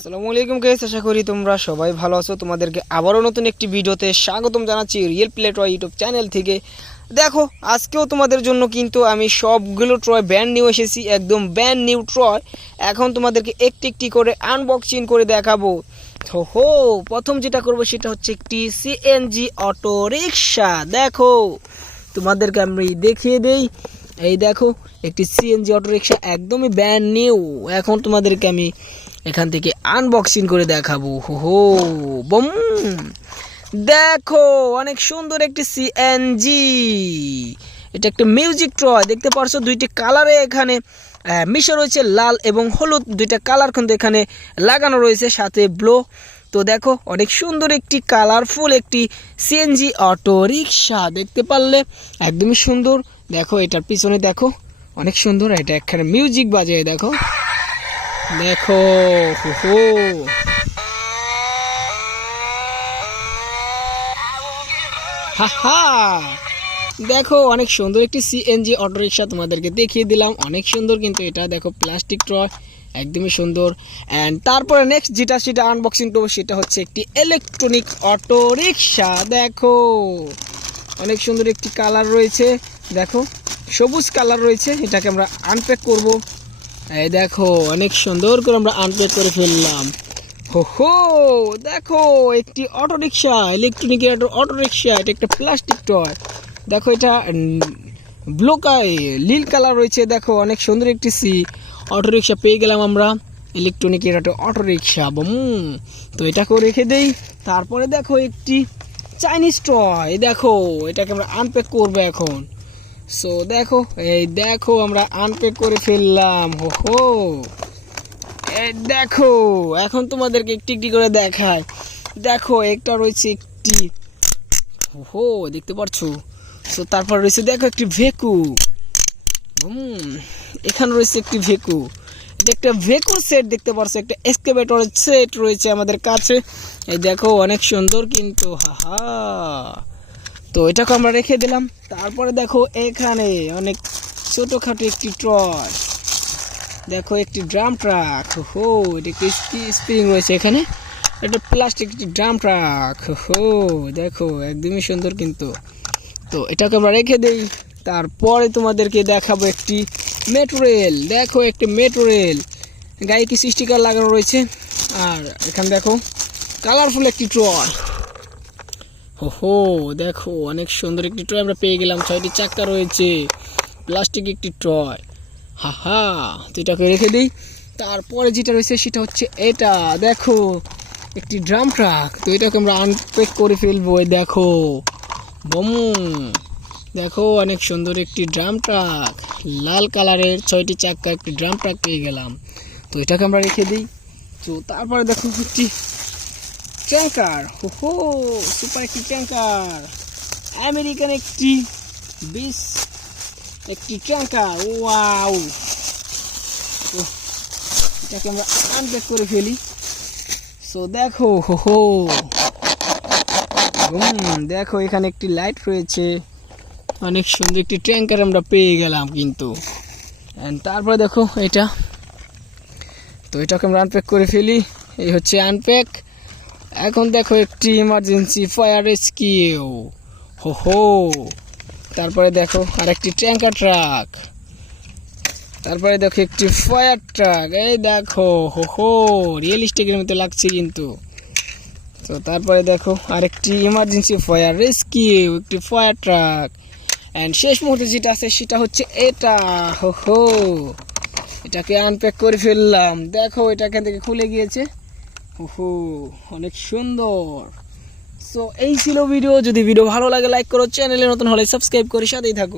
আসসালামু আলাইকুম গাইস, আশা করি তোমরা সবাই ভালো আছো। তোমাদেরকে আবারও নতুন একটি ভিডিওতে স্বাগতম জানাচ্ছি real play toy YouTube channel থেকে। দেখো, আজকেও তোমাদের জন্য কিন্তু আমি সবগুলো ট্রয় ব্র্যান্ড নিউ এসেছি, একদম ব্র্যান্ড নিউ ট্রয়। এখন তোমাদেরকে একটি একটি করে আনবক্সিং করে দেখাবো। হো, প্রথম যেটা করবো সেটা হচ্ছে একটি সিএনজি অটো রিক্সা। দেখো, তোমাদেরকে আমি দেখিয়ে দেই। এই দেখো, একটি সিএনজি অটো রিক্সা, একদমই ব্র্যান্ড নিউ। এখন তোমাদেরকে আমি এখান থেকে আনবক্সিং করে দেখাবো। হো বম, দেখো অনেক সুন্দর একটি সিএনজি। এটা একটা মিউজিক ট্রয়, দেখতে পারছো দুইটি কালারে এখানে মিশা রয়েছে, লাল এবং হলুদ দুইটা কালার কিন্তু এখানে লাগানো রয়েছে, সাথে ব্লু। তো দেখো, অনেক সুন্দর একটি কালারফুল একটি সিএনজি অটো রিক্সা, দেখতে পারলে একদমই সুন্দর। দেখো এটার পিছনে দেখো, অনেক সুন্দর। এটা এখানে মিউজিক বাজে, দেখো দেখো। হো, হা, দেখো অনেক সুন্দর একটি সিএনজি অটো রিক্সা তোমাদেরকে দেখিয়ে দিলাম, অনেক সুন্দর কিন্তু এটা। দেখো প্লাস্টিক ট্রয়, একদমই সুন্দর। অ্যান্ড তারপরে নেক্সট যেটা সেটা আনবক্সিং করবো সেটা হচ্ছে একটি ইলেকট্রনিক অটো রিক্সা। দেখো অনেক সুন্দর একটি কালার রয়েছে, দেখো সবুজ কালার রয়েছে। এটাকে আমরা আনপ্যাক করব। এই দেখো অনেক সুন্দর করে আমরা আনপ্যাক করে ফেললাম। হো, দেখো একটি auto rickshaw, electronic auto rickshaw. এটা একটা প্লাস্টিক টয়। দেখো এটা ব্লু নীল কালার রয়েছে। দেখো অনেক সুন্দর একটি অটো রিক্সা পেয়ে গেলাম আমরা, ইলেকট্রনিক অটো রিক্সা। তো এটাকেও রেখে দেই। তারপরে দেখো একটি চাইনিজ টয়। দেখো এটাকে আমরা আনপ্যাক করবো এখন। সো দেখো, এই দেখো আমরা আনপ্যাক করে ফেললাম। হো, এই দেখো, এখন তোমাদেরকে একটি একটি করে দেখায়। দেখো একটা রয়েছে একটি, হো দেখতে পারছো। সো তারপর রয়েছে দেখো একটি ভেকু। এখানে রয়েছে একটি ভেকু। এটা একটা ভেকু সেট, দেখতে পারছো। একটা এক্সকেভেটরের সেট রয়েছে আমাদের কাছে। এই দেখো অনেক সুন্দর কিন্তু, হাহা। তো এটাকে আমরা রেখে দিলাম। তারপরে দেখো এখানে অনেক ছোটখাটো একটি ট্রয়। দেখো একটি ড্রাম ট্রাক। হো, এটা একটি স্প্রিং রয়েছে এখানে। এটা প্লাস্টিক একটি ড্রাম ট্রাক। হো দেখো একদমই সুন্দর কিন্তু। তো এটাকে আমরা রেখে দেই। তারপরে তোমাদেরকে দেখাবো একটি মেট্রো রেল। দেখো একটি মেট্রো রেল, গায়ে কিছু স্টিকার লাগানো রয়েছে। আর এখানে দেখো কালারফুল একটি ট্রয়। হো, দেখো অনেক সুন্দর একটি ট্রয় আমরা পেয়ে গেলাম। 6টি চাকা রয়েছে, প্লাস্টিক একটি ট্রয়। হা, তো এটাকে রেখে দিই। তারপরে যেটা রয়েছে সেটা হচ্ছে এটা। দেখো একটি ড্রাম ট্রাক। তো এটাকে আমরা আনপ্যাক করে ফেলবো। দেখো বম, দেখো অনেক সুন্দর একটি ড্রাম ট্রাক, লাল কালারের 6টি চাকা একটি ড্রাম ট্রাক পেয়ে গেলাম। তো এটাকে আমরা রেখে দিই। তো তারপরে দেখো একটি ট্যাঙ্কার। হো, সুপার একটি ট্যাঙ্কার, আমেরিকান একটি একটি ট্যাঙ্কার। ওয়াও, এটাকে আমরা আনপ্যাক করে ফেলি। সো দেখো, হো, দেখো এখানে একটি লাইট রয়েছে, অনেক সুন্দর একটি ট্যাঙ্কার আমরা পেয়ে গেলাম কিন্তু। তারপরে দেখো এটা। তো এটাকে আমরা আনপ্যাক করে ফেলি। এই হচ্ছে আনপ্যাক। এখন দেখো একটি ইমার্জেন্সি ফায়ার রেস্কিউ। হো, তারপরে দেখো আরেকটি ট্যাঙ্কার ট্রাক। তারপরে দেখো একটি ফায়ার ট্রাক। এই দেখো, হো রিয়েলিস্টিকের মতো লাগছে কিন্তু। তো তারপরে দেখো আরেকটি ইমার্জেন্সি ফায়ার রেস্কিউ, একটি ফায়ার ট্রাক। অ্যান্ড শেষ মুহূর্তে যেটা আছে সেটা হচ্ছে এটা। হো, এটাকে আনপ্যাক করে ফেললাম। দেখো এটা এখান থেকে খুলে গিয়েছে। হো, অনেক সুন্দর। সো এই ছিল ভিডিও। যদি ভিডিও ভালো লাগে লাইক করো, চ্যানেলে নতুন হলে সাবস্ক্রাইব করে সাথেই থাকো।